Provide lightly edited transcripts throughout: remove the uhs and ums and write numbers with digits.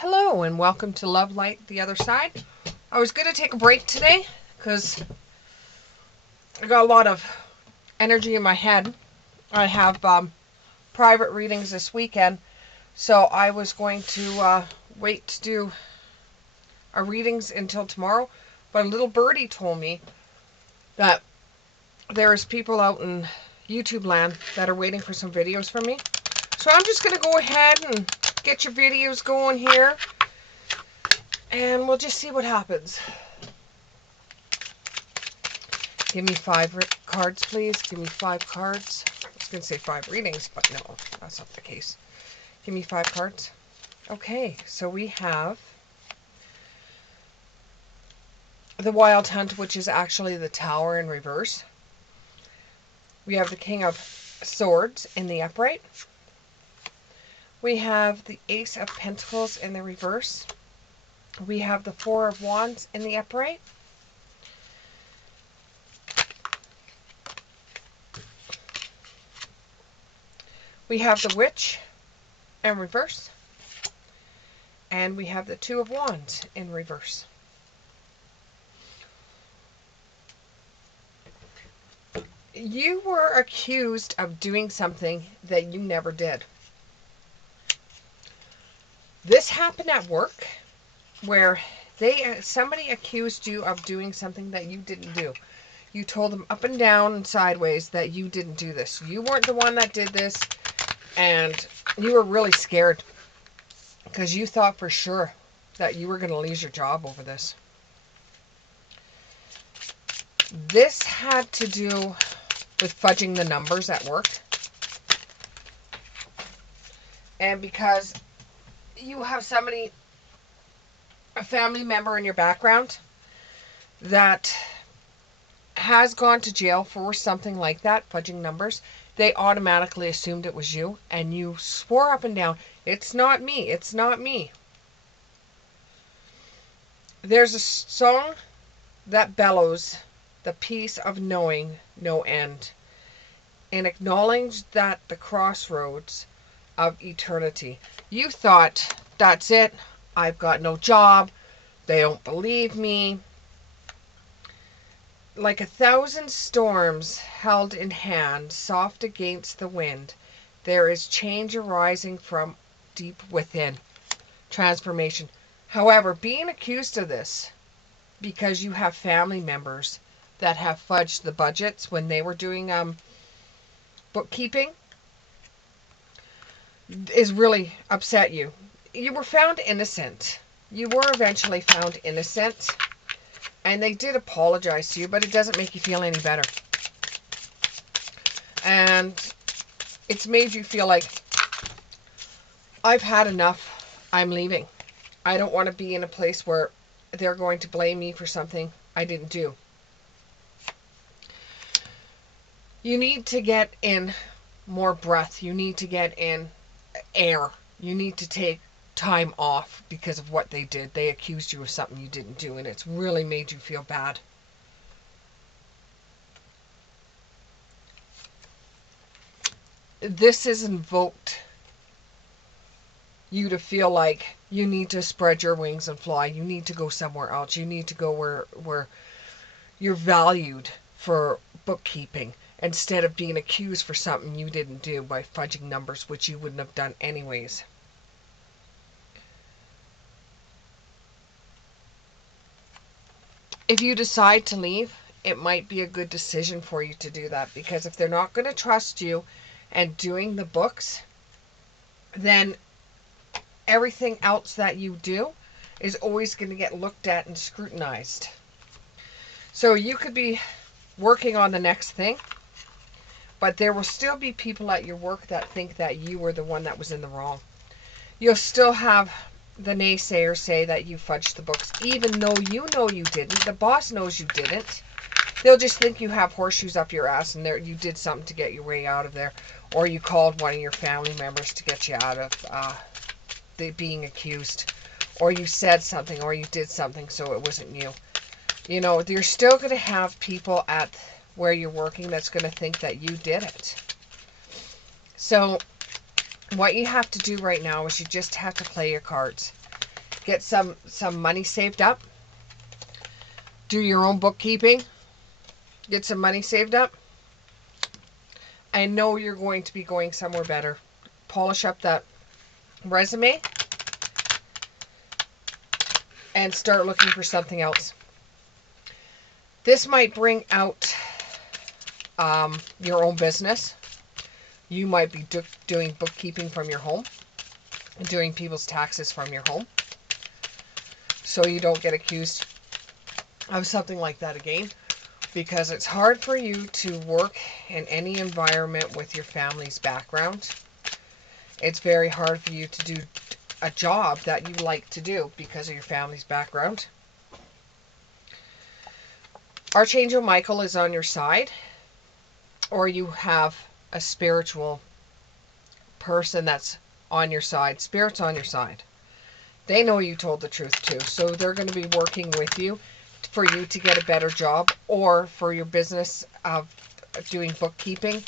Hello and welcome to Love Light the Other Side. I was going to take a break today because I got a lot of energy in my head. I have private readings this weekend, so I was going to wait to do our readings until tomorrow. But a little birdie told me that there's people out in YouTube land that are waiting for some videos from me. So I'm just going to go ahead and get your videos going here. And we'll just see what happens. Give me 5 cards, please. Give me 5 cards. I was going to say 5 readings, but no, that's not the case. Give me 5 cards. Okay, so we have the Wild Hunt, which is actually the Tower in reverse. We have the King of Swords in the upright. We have the Ace of Pentacles in the reverse. We have the Four of Wands in the upright. We have the Witch in reverse. And we have the Two of Wands in reverse. You were accused of doing something that you never did. This happened at work where somebody accused you of doing something that you didn't do. You told them up and down and sideways that you didn't do this. You weren't the one that did this, and you were really scared because you thought for sure that you were going to lose your job over this. This had to do with fudging the numbers at work. And because you have somebody, a family member in your background that has gone to jail for something like that, fudging numbers, they automatically assumed it was you, and you swore up and down, it's not me, it's not me. There's a song that bellows the peace of knowing no end, and acknowledge that the crossroads of eternity. You thought, that's it, I've got no job, they don't believe me. Like 1,000 storms held in hand, soft against the wind, there is change arising from deep within. Transformation. However, being accused of this, because you have family members that have fudged the budgets when they were doing bookkeeping, is really upset you. You were found innocent. You were eventually found innocent. And they did apologize to you, but it doesn't make you feel any better. And it's made you feel like, I've had enough. I'm leaving. I don't want to be in a place where they're going to blame me for something I didn't do. You need to get in more breath. You need to get in air. You need to take time off because of what they did. They accused you of something you didn't do, and it's really made you feel bad. This has invoked you to feel like you need to spread your wings and fly. You need to go somewhere else. You need to go where you're valued for bookkeeping instead of being accused for something you didn't do by fudging numbers, which you wouldn't have done anyways. If you decide to leave, it might be a good decision for you to do that, because if they're not going to trust you and doing the books, then everything else that you do is always going to get looked at and scrutinized. So you could be working on the next thing, but there will still be people at your work that think that you were the one that was in the wrong. You'll still have the naysayers say that you fudged the books, even though you know you didn't. The boss knows you didn't. They'll just think you have horseshoes up your ass and you did something to get your way out of there, or you called one of your family members to get you out of being accused, or you said something, or you did something so it wasn't you. You know, you're still going to have people at where you're working that's going to think that you did it. So what you have to do right now is you just have to play your cards. get some money saved up. Do your own bookkeeping. Get some money saved up. I know you're going to be going somewhere better. Polish up that resume and start looking for something else. This might bring out your own business. You might be doing bookkeeping from your home, doing people's taxes from your home, so you don't get accused of something like that again, because it's hard for you to work in any environment with your family's background. It's very hard for you to do a job that you like to do because of your family's background. Archangel Michael is on your side, or you have a spiritual person that's on your side. Spirit's on your side. They know you told the truth too, so they're going to be working with you for you to get a better job, or for your business of doing bookkeeping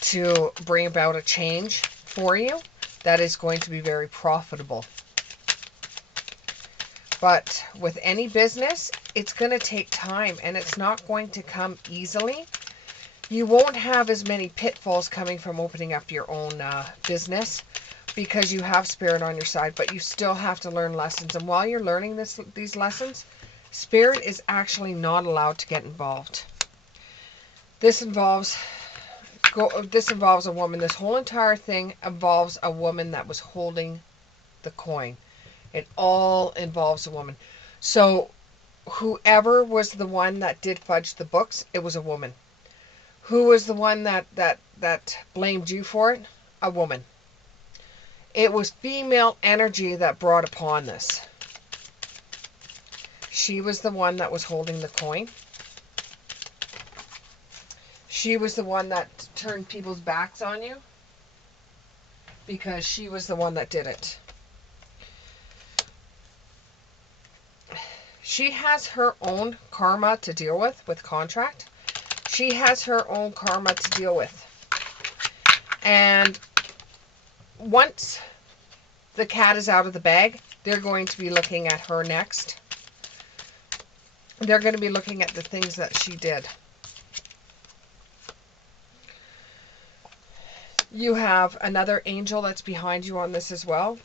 to bring about a change for you that is going to be very profitable. But with any business, it's going to take time, and it's not going to come easily. You won't have as many pitfalls coming from opening up your own business, because you have Spirit on your side, but you still have to learn lessons. And while you're learning these lessons, Spirit is actually not allowed to get involved. This involves a woman. This whole entire thing involves a woman that was holding the coin. It all involves a woman. So whoever was the one that did fudge the books, it was a woman. Who was the one that blamed you for it? A woman. It was female energy that brought upon this. She was the one that was holding the coin. She was the one that turned people's backs on you, because she was the one that did it. She has her own karma to deal with contract. She has her own karma to deal with. And once the cat is out of the bag, they're going to be looking at her next. They're going to be looking at the things that she did. You have another angel that's behind you on this as well,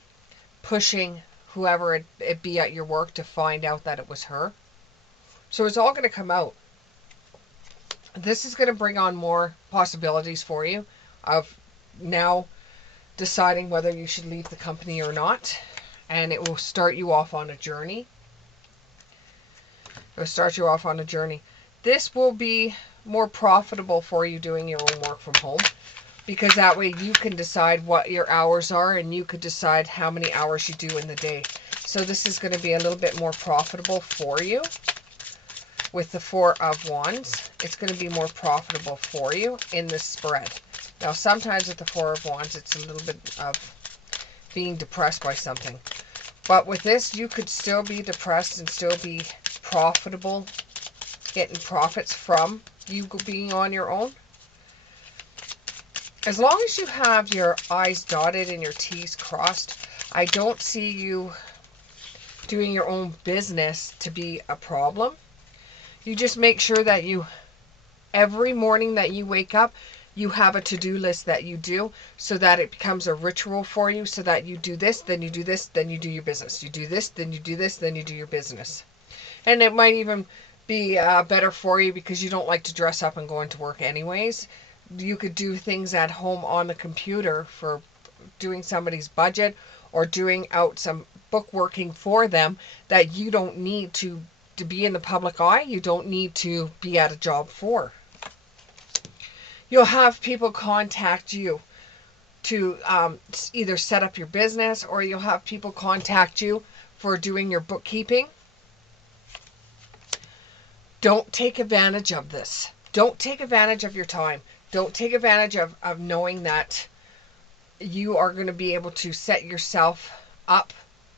pushing whoever it be at your work to find out that it was her. So it's all going to come out. This is going to bring on more possibilities for you of now deciding whether you should leave the company or not. And it will start you off on a journey. It will start you off on a journey. This will be more profitable for you doing your own work from home, because that way you can decide what your hours are, and you could decide how many hours you do in the day. So this is going to be a little bit more profitable for you. With the Four of Wands, it's going to be more profitable for you in this spread. Now, sometimes with the Four of Wands, it's a little bit of being depressed by something. But with this, you could still be depressed and still be profitable, getting profits from you being on your own. As long as you have your I's dotted and your T's crossed, I don't see you doing your own business to be a problem. You just make sure that you, every morning that you wake up, you have a to-do list that you do, so that it becomes a ritual for you, so that you do this, then you do this, then you do your business. You do this, then you do this, then you do your business. And it might even be better for you because you don't like to dress up and go into work anyways. You could do things at home on the computer for doing somebody's budget, or doing out some bookworking for them that you don't need to be in the public eye. You don't need to be at a job for. You'll have people contact you to either set up your business, or you'll have people contact you for doing your bookkeeping. Don't take advantage of this. Don't take advantage of your time. Don't take advantage of knowing that you are going to be able to set yourself up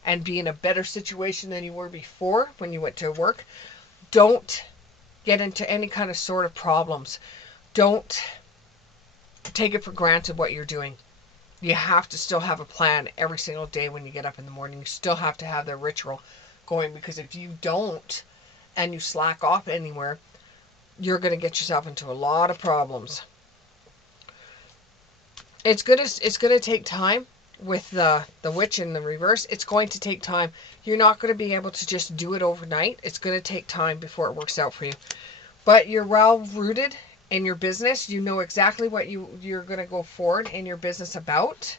and be in a better situation than you were before when you went to work. Don't get into any kind of sort of problems. Don't take it for granted what you're doing. You have to still have a plan every single day when you get up in the morning. You still have to have the ritual going, because if you don't and you slack off anywhere, you're going to get yourself into a lot of problems. It's gonna take time with the witch in the reverse. It's going to take time. You're not going to be able to just do it overnight. It's going to take time before it works out for you. But you're well rooted in your business. You know exactly what you're going to go forward in your business about,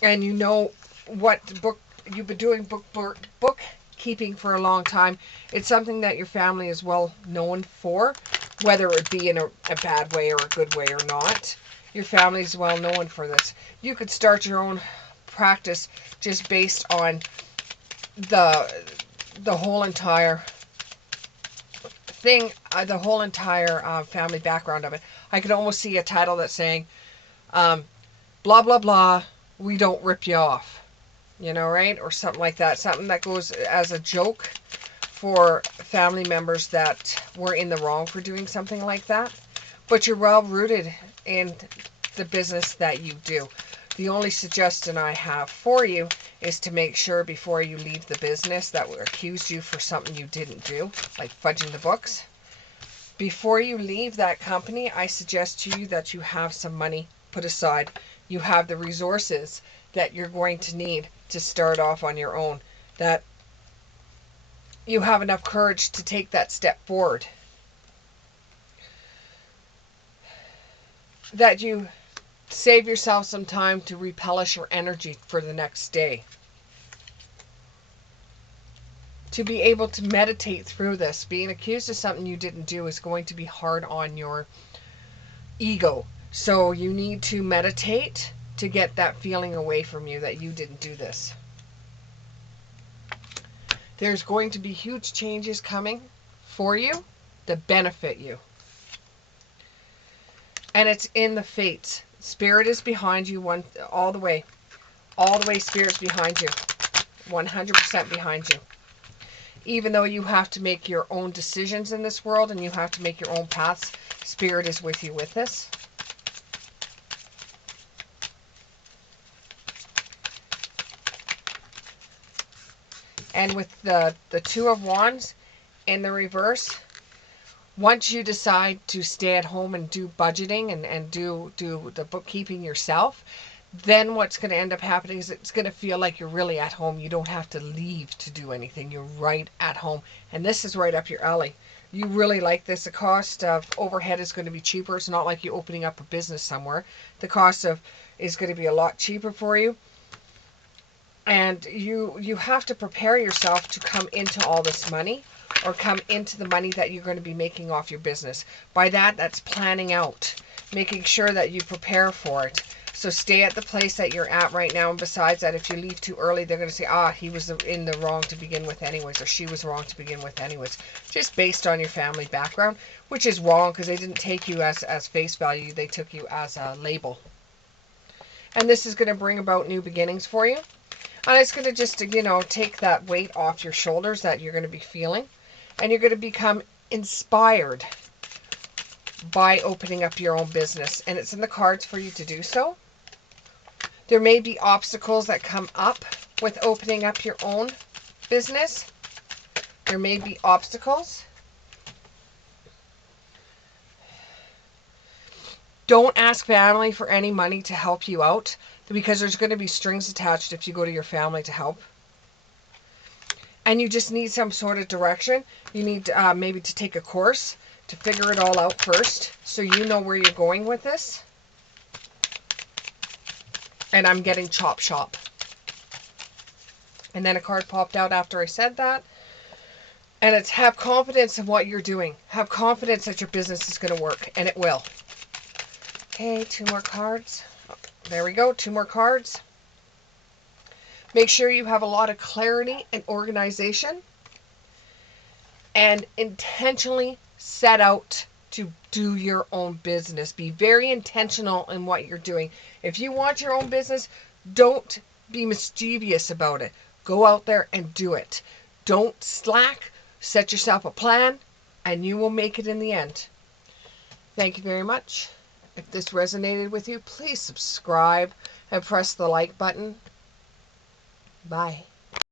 and you know what book you've been doing bookkeeping for a long time. It's something that your family is well known for, whether it be in a bad way or a good way or not. Your family is well known for this. You could start your own practice just based on the whole entire thing, the whole entire family background of it. I could almost see a title that's saying, blah, blah, blah, we don't rip you off. You know, right? Or something like that. Something that goes as a joke for family members that were in the wrong for doing something like that. But you're well rooted in the business that you do. The only suggestion I have for you is to make sure before you leave the business that accused you for something you didn't do, like fudging the books. Before you leave that company, I suggest to you that you have some money put aside. You have the resources that you're going to need to start off on your own. That you have enough courage to take that step forward. That you save yourself some time to replenish your energy for the next day. To be able to meditate through this. Being accused of something you didn't do is going to be hard on your ego. So you need to meditate to get that feeling away from you that you didn't do this. There's going to be huge changes coming for you that benefit you. And it's in the fates. Spirit is behind you all the way. All the way, Spirit's behind you. 100% behind you. Even though you have to make your own decisions in this world and you have to make your own paths, Spirit is with you with this. And with the Two of Wands in the reverse, once you decide to stay at home and do budgeting and do the bookkeeping yourself, then what's going to end up happening is it's going to feel like you're really at home. You don't have to leave to do anything. You're right at home. And this is right up your alley. You really like this. The cost of overhead is going to be cheaper. It's not like you're opening up a business somewhere. The cost of is going to be a lot cheaper for you. And you have to prepare yourself to come into all this money, or come into the money that you're going to be making off your business. By that, that's planning out, making sure that you prepare for it. So stay at the place that you're at right now. And besides that, if you leave too early, they're going to say, he was in the wrong to begin with anyways, or she was wrong to begin with anyways. Just based on your family background, which is wrong because they didn't take you as face value. They took you as a label. And this is going to bring about new beginnings for you. And it's going to just, take that weight off your shoulders that you're going to be feeling. And you're going to become inspired by opening up your own business. And it's in the cards for you to do so. There may be obstacles that come up with opening up your own business. There may be obstacles. Don't ask family for any money to help you out, because there's going to be strings attached if you go to your family to help. And you just need some sort of direction. You need maybe to take a course to figure it all out first, so you know where you're going with this. And I'm getting chop shop. And then a card popped out after I said that. And it's have confidence in what you're doing. Have confidence that your business is going to work. And it will. Okay, 2 more cards. There we go, 2 more cards. Make sure you have a lot of clarity and organization. And intentionally set out to do your own business. Be very intentional in what you're doing. If you want your own business, don't be mischievous about it. Go out there and do it. Don't slack. Set yourself a plan, and you will make it in the end. Thank you very much. If this resonated with you, please subscribe and press the like button. Bye.